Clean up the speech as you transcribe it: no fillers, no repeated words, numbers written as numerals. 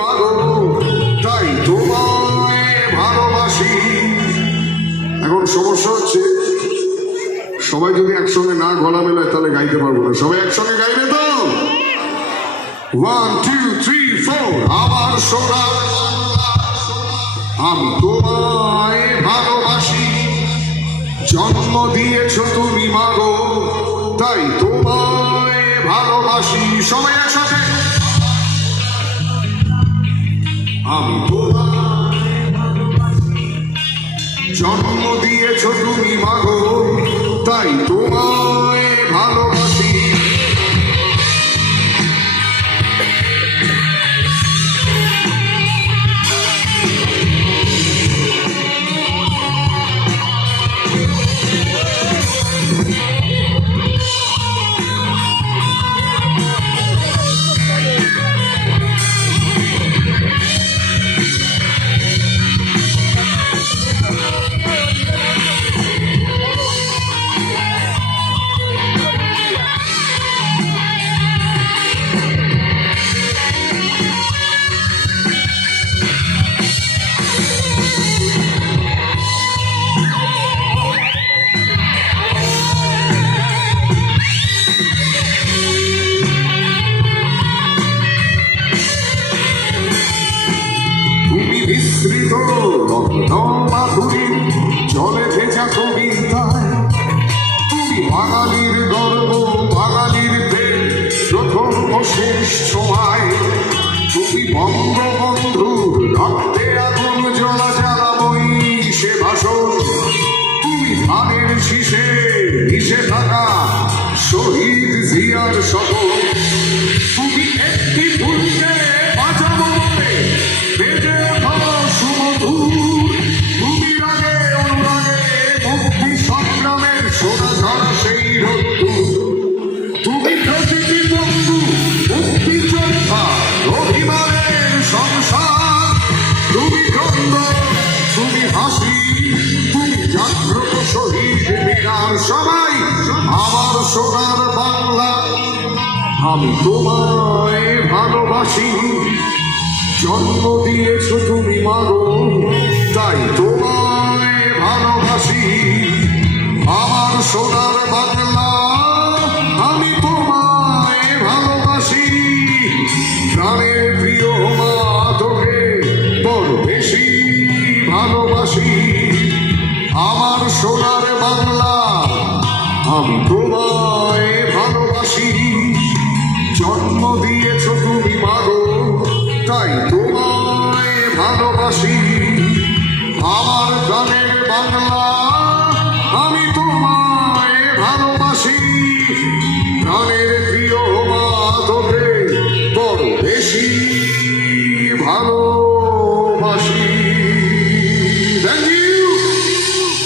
মাগো, তাই তোমায় ভালোবাসি। এখন সমস্যা হচ্ছে সবাই যদি একসঙ্গে না গলা মেলায় তাহলে গাইতে পারবো না। সবাই একসঙ্গে গাইবে তো? 1 2 3 4। আমার সোনা আমি তোমায় ভালোবাসি, জন্ম দিয়েছ তুমি মাগো, তাই তোমায় ভালোবাসি। সবাই একসাথে। আমি তোমায় জন্ম দিয়েছ তুমি মাগো, তাই তোমায় ভালোবাসি। বিস্তৃত মাধুরী জলে ভেজা কবিতায়, তুমি বাঙালির গর্ব, বাঙালির প্রেম, প্রথম ও শেষ ছোঁয়ায়। তুমি বঙ্গবন্ধুর রক্তে আগুন জ্বলা জ্বালাবই সে ভাষণ। তুমি ধানের শীষে মিশে থাকা শহীদ জিয়ার শপথ। তুমি একটি ফুলকে বাঁচাবো বলে বেজে ওঠো সুমধুর। তুমি রাগে অনুরাগে মুক্তি সংগ্রামের সোনা ঝরা সেই রোদ্দুর। তুমি প্রতিটি বন্ধু মুক্তি যোদ্ধা অভিমানের সংসার। তুমি দ্বন্দ্ব, তুমি হাসি, তুমি জাগ্রত শহীদ মিনার। সবাই আমার সোনার বাংলা আমি তোমায় ভালোবাসি, জন্ম দিয়েছ তুমি মাগো, তাই তোমায় ভালোবাসি। আমার সোনার বাংলা আমি তোমায় ভালোবাসি। প্রাণের প্রিয় মা তোকে বড় বেশি ভালোবাসি। আমার সোনার বাংলা আমি তোমায় ভালোবাসি, জন্ম দিয়েছ তুমি মাগো, তাই তোমায় ভালোবাসি। আমার গানের বাংলা আমি তোমায় ভালোবাসি।